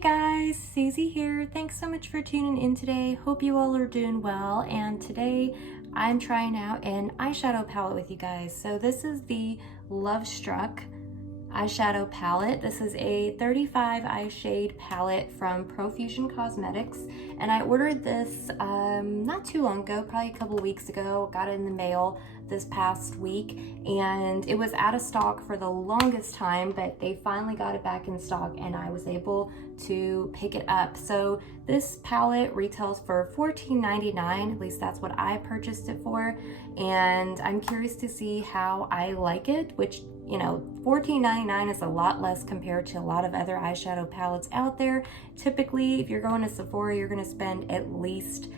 Hey guys, Susie here. Thanks so much for tuning in today. Hope you all are doing well. And today I'm trying out an eyeshadow palette with you guys. So this is the Lovestruck eyeshadow palette. This is a 35 eye shade palette from Profusion Cosmetics. And I ordered this not too long ago, probably a couple weeks ago. Got it in the mail this past week, and it was out of stock for the longest time, but they finally got it back in stock and I was able to pick it up. So this palette retails for $14.99, at least that's what I purchased it for, and I'm curious to see how I like it, which, you know, $14.99 is a lot less compared to a lot of other eyeshadow palettes out there. Typically, if you're going to Sephora, you're going to spend at least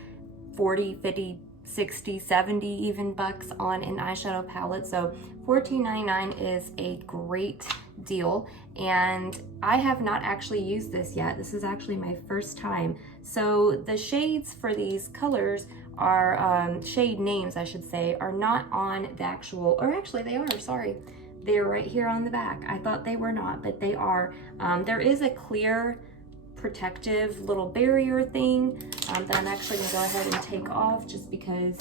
40, 50, 60, 70 even bucks on an eyeshadow palette. So $14.99 is a great deal, and I have not actually used this yet. This is actually my first time. So the shades for these colors are, shade names I should say, are not on the actual, or actually they are, sorry. They're right here on the back. I thought they were not, but they are. There is a clear protective little barrier thing that I'm actually gonna go ahead and take off just because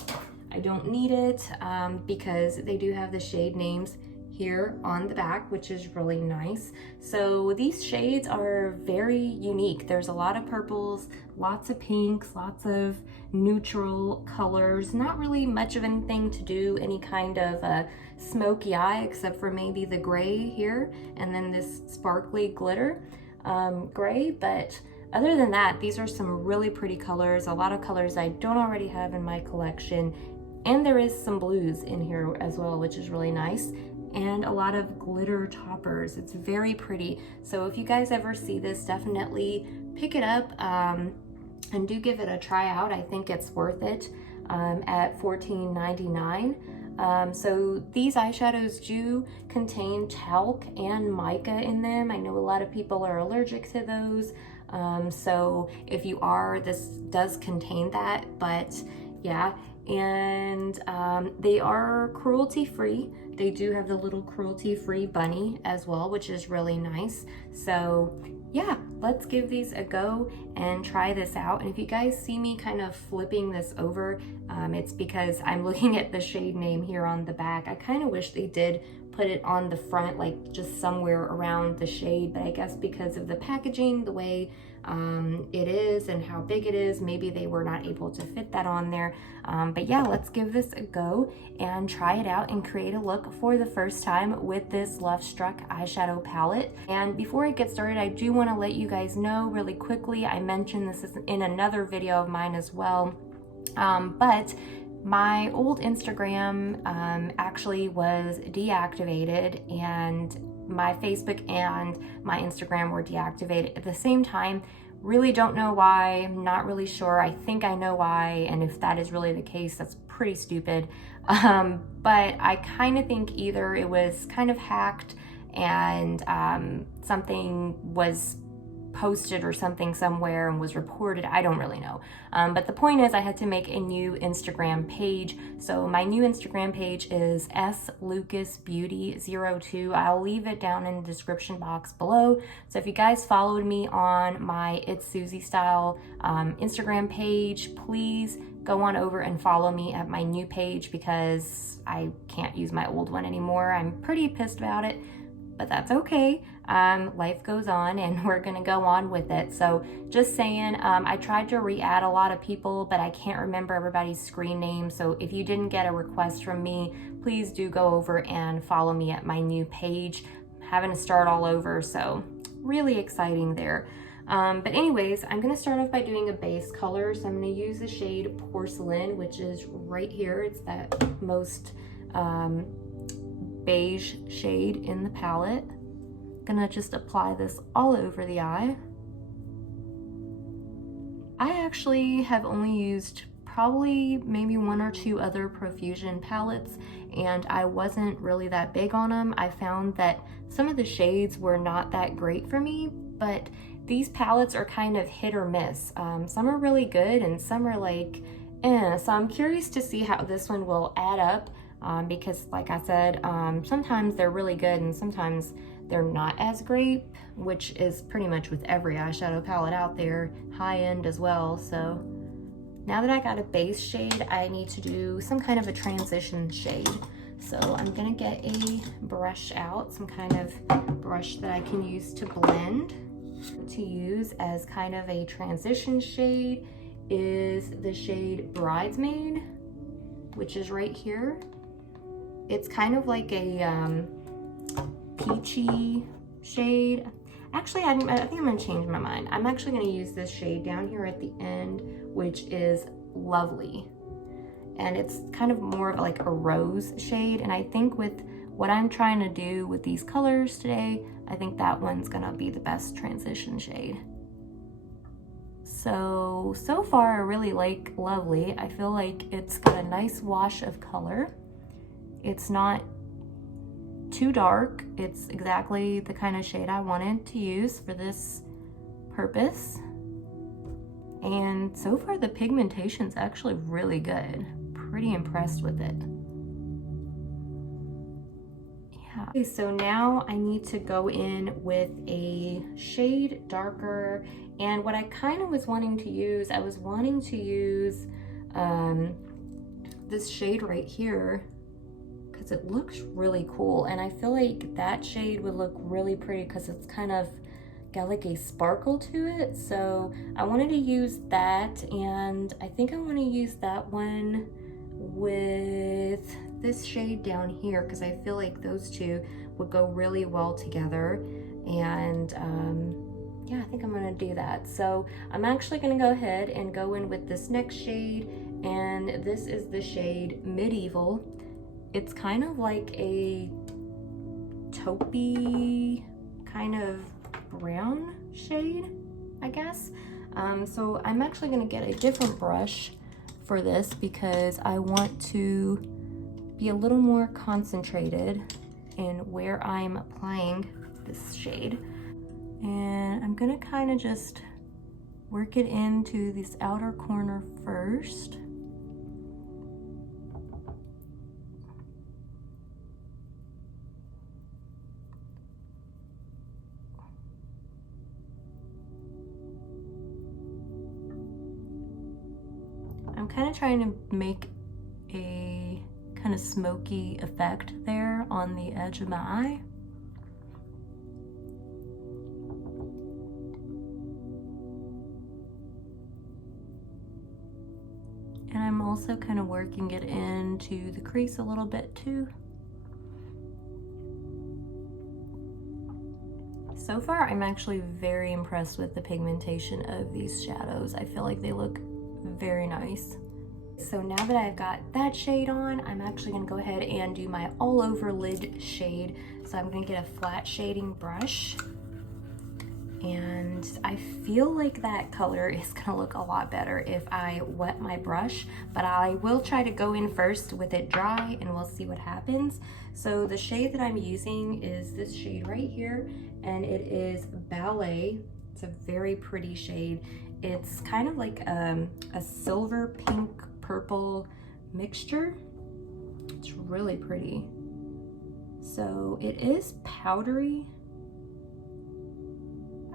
I don't need it, because they do have the shade names here on the back, which is really nice. So these shades are very unique. There's a lot of purples, lots of pinks, lots of neutral colors, not really much of anything to do any kind of smoky eye except for maybe the gray here and then this sparkly glitter gray. But other than that, these are some really pretty colors, a lot of colors I don't already have in my collection, and there is some blues in here as well, which is really nice, and a lot of glitter toppers. It's very pretty. So if you guys ever see this, definitely pick it up and do give it a try out. I think it's worth it at $14.99. So these eyeshadows do contain talc and mica in them. I know a lot of people are allergic to those. So if you are, this does contain that, but yeah. And they are cruelty-free. They do have the little cruelty-free bunny as well, which is really nice. So yeah, let's give these a go and try this out. And if you guys see me kind of flipping this over, it's because I'm looking at the shade name here on the back. I kind of wish they did put it on the front, like just somewhere around the shade, but I guess because of the packaging, the way it is and how big it is, maybe they were not able to fit that on there. But yeah, let's give this a go and try it out and create a look for the first time with this Lovestruck eyeshadow palette. And before I get started, I do want to let you guys know really quickly, I mentioned this is in another video of mine as well, but my old Instagram actually was deactivated, and my Facebook and my Instagram were deactivated at the same time. Really don't know why, I'm not really sure. I think I know why, and if that is really the case, that's pretty stupid. But I kind of think either it was kind of hacked and something was posted or something somewhere and was reported. I don't really know. But the point is I had to make a new Instagram page. So my new Instagram page is slucasbeauty02. I'll leave it down in the description box below. So if you guys followed me on my It's Susie Style Instagram page, please go on over and follow me at my new page because I can't use my old one anymore. I'm pretty pissed about it, but that's okay. Life goes on and we're gonna go on with it. So just saying, I tried to re-add a lot of people, but I can't remember everybody's screen name. So if you didn't get a request from me, please do go over and follow me at my new page. I'm having to start all over, so really exciting there. But anyways, I'm gonna start off by doing a base color. So I'm gonna use the shade Porcelain, which is right here. It's that most beige shade in the palette. Gonna just apply this all over the eye. I actually have only used probably maybe one or two other Profusion palettes, and I wasn't really that big on them. I found that some of the shades were not that great for me, but these palettes are kind of hit or miss. Some are really good and some are like, eh. So I'm curious to see how this one will add up, because like I said, sometimes they're really good and sometimes they're not as great, which is pretty much with every eyeshadow palette out there, high-end as well. So now that I got a base shade, I need to do some kind of a transition shade. So I'm gonna get a brush out, some kind of brush that I can use to blend. To use as kind of a transition shade is the shade Bridesmaid, which is right here. It's kind of like a peachy shade. Actually, I think I'm gonna change my mind. I'm actually gonna use this shade down here at the end, which is Lovely. And it's kind of more of like a rose shade. And I think with what I'm trying to do with these colors today, I think that one's gonna be the best transition shade. So far I really like Lovely. I feel like it's got a nice wash of color. It's not too dark. It's exactly the kind of shade I wanted to use for this purpose. And so far the pigmentation's actually really good. Pretty impressed with it. Yeah. Okay, so now I need to go in with a shade darker, and what I kind of was wanting to use, I was wanting to use this shade right here because it looks really cool, and I feel like that shade would look really pretty because it's kind of got like a sparkle to it. So I wanted to use that, and I think I want to use that one with this shade down here because I feel like those two would go really well together. And yeah, I think I'm gonna do that. So I'm actually gonna go ahead and go in with this next shade, and this is the shade Medieval. It's kind of like a taupey kind of brown shade, I guess. So I'm actually gonna get a different brush for this because I want to be a little more concentrated in where I'm applying this shade. And I'm gonna kind of just work it into this outer corner first. I'm kind of trying to make a kind of smoky effect there on the edge of my eye. And I'm also kind of working it into the crease a little bit too. So far, I'm actually very impressed with the pigmentation of these shadows. I feel like they look very nice. So now that I've got that shade on, I'm actually gonna go ahead and do my all over lid shade. So I'm gonna get a flat shading brush. And I feel like that color is gonna look a lot better if I wet my brush, but I will try to go in first with it dry and we'll see what happens. So the shade that I'm using is this shade right here, and it is Ballet. It's a very pretty shade. It's kind of like a silver pink purple mixture. It's really pretty. So it is powdery.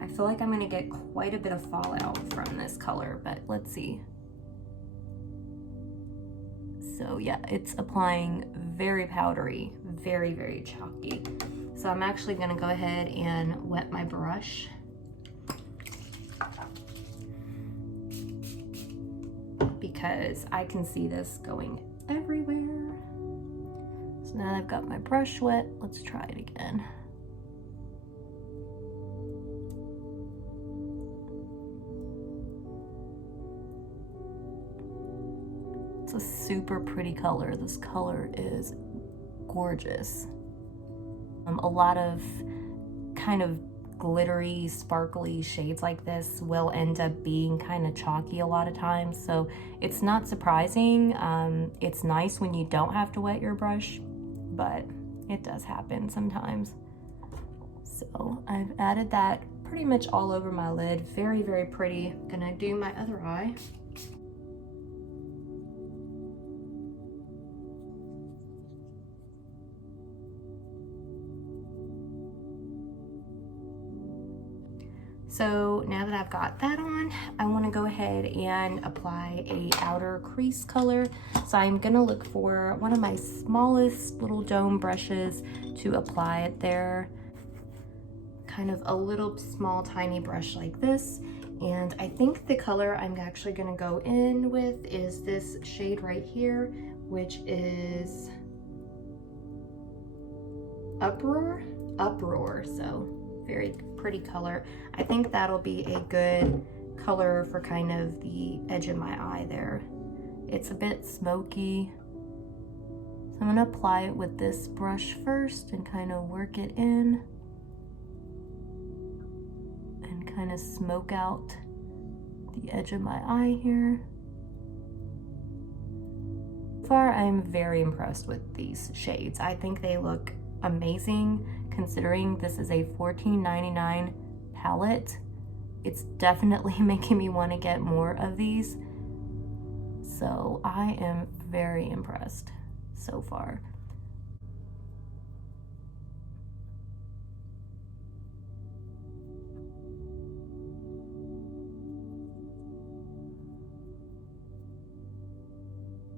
I feel like I'm gonna get quite a bit of fallout from this color, but let's see. So yeah, it's applying very powdery, very, very chalky. So I'm actually gonna go ahead and wet my brush. Because I can see this going everywhere. So now that I've got my brush wet, let's try it again. It's a super pretty color. This color is gorgeous. A lot of kind of glittery, sparkly shades like this will end up being kind of chalky a lot of times, so it's not surprising. It's nice when you don't have to wet your brush, but it does happen sometimes. So I've added that pretty much all over my lid. Very, very pretty. Gonna do my other eye. So now that I've got that on, I want to go ahead and apply a outer crease color. So I'm gonna look for one of my smallest little dome brushes to apply it there. Kind of a little small tiny brush like this. And I think the color I'm actually gonna go in with is this shade right here, which is Uproar. So very pretty color. I think that'll be a good color for kind of the edge of my eye there. It's a bit smoky. So I'm gonna apply it with this brush first and kind of work it in and kind of smoke out the edge of my eye here. So far, I'm very impressed with these shades. I think they look amazing considering this is a $14.99 palette. It's definitely making me want to get more of these. So I am very impressed so far.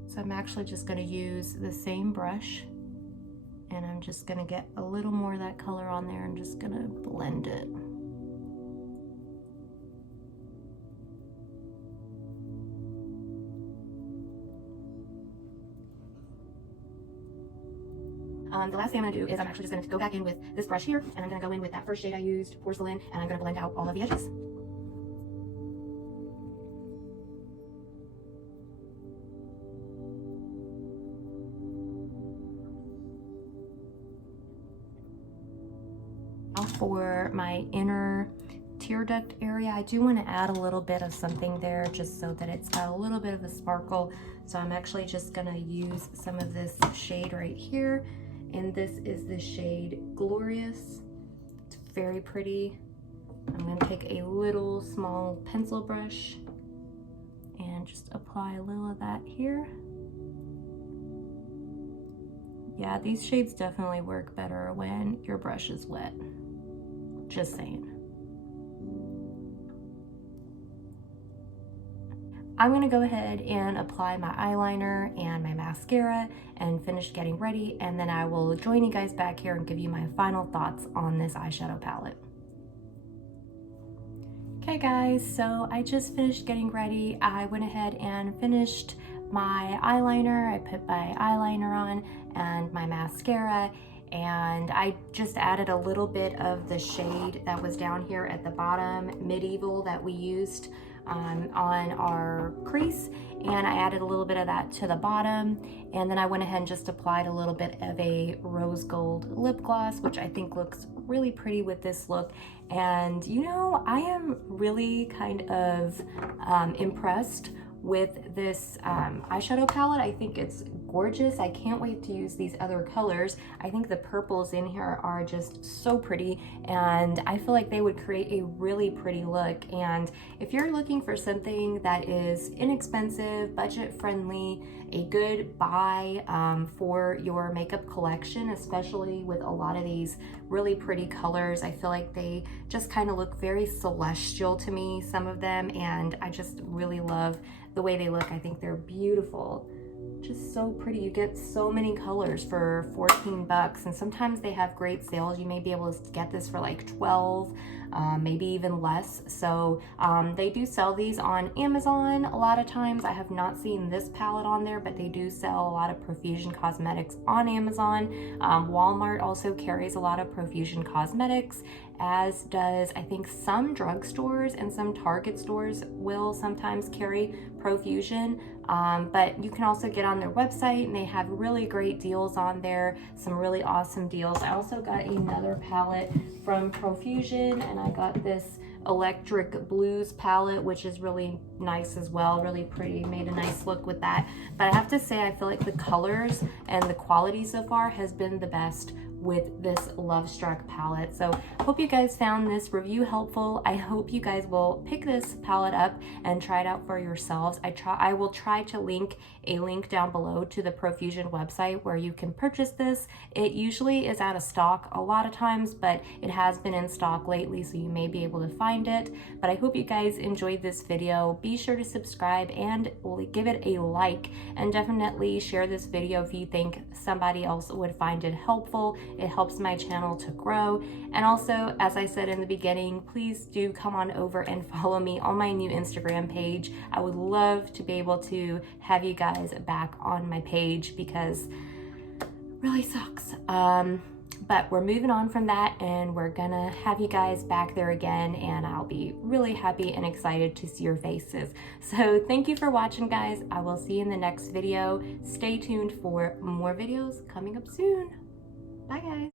So I'm actually just going to use the same brush, and I'm just going to get a little more of that color on there and just going to blend it. The last thing I'm going to do is I'm actually just going to go back in with this brush here, and I'm going to go in with that first shade I used, Porcelain, and I'm going to blend out all of the edges. For my inner tear duct area, I do want to add a little bit of something there just so that it's got a little bit of a sparkle. So I'm actually just going to use some of this shade right here, and this is the shade Glorious. It's very pretty. I'm going to take a little small pencil brush and just apply a little of that here. Yeah, these shades definitely work better when your brush is wet. Just saying. I'm gonna go ahead and apply my eyeliner and my mascara and finish getting ready, and then I will join you guys back here and give you my final thoughts on this eyeshadow palette. Okay guys, so I just finished getting ready. I went ahead and finished my eyeliner. I put my eyeliner on and my mascara, and I just added a little bit of the shade that was down here at the bottom, Medieval, that we used on our crease, and I added a little bit of that to the bottom, and then I went ahead and just applied a little bit of a rose gold lip gloss, which I think looks really pretty with this look. And you know, I am really kind of impressed with this eyeshadow palette. I think it's gorgeous. I can't wait to use these other colors. I think the purples in here are just so pretty, and I feel like they would create a really pretty look. And if you're looking for something that is inexpensive, budget friendly, a good buy for your makeup collection, especially with a lot of these really pretty colors, I feel like they just kind of look very celestial to me, some of them, and I just really love the way they look. I think they're beautiful. Just so pretty. You get so many colors for 14 bucks, and sometimes they have great sales. You may be able to get this for like 12, maybe even less. So they do sell these on Amazon a lot of times. I have not seen this palette on there, but they do sell a lot of Profusion Cosmetics on Amazon. Walmart also carries a lot of Profusion Cosmetics, as does, I think, some drugstores, and some Target stores will sometimes carry Profusion. But you can also get on their website, and they have really great deals on there, some really awesome deals. I also got another palette from Profusion, and I got this Electric Blues palette, which is really nice as well, really pretty, made a nice look with that. But I have to say, I feel like the colors and the quality so far has been the best with this Lovestruck palette. So hope you guys found this review helpful. I hope you guys will pick this palette up and try it out for yourselves. I will try to link a link down below to the Profusion website where you can purchase this. It usually is out of stock a lot of times, but it has been in stock lately, so you may be able to find it. But I hope you guys enjoyed this video. Be sure to subscribe and give it a like, and definitely share this video if you think somebody else would find it helpful. It helps my channel to grow. And also, as I said in the beginning, please do come on over and follow me on my new Instagram page. I would love to be able to have you guys back on my page because it really sucks. But we're moving on from that, and we're gonna have you guys back there again, and I'll be really happy and excited to see your faces. So thank you for watching, guys. I will see you in the next video. Stay tuned for more videos coming up soon. Bye, guys.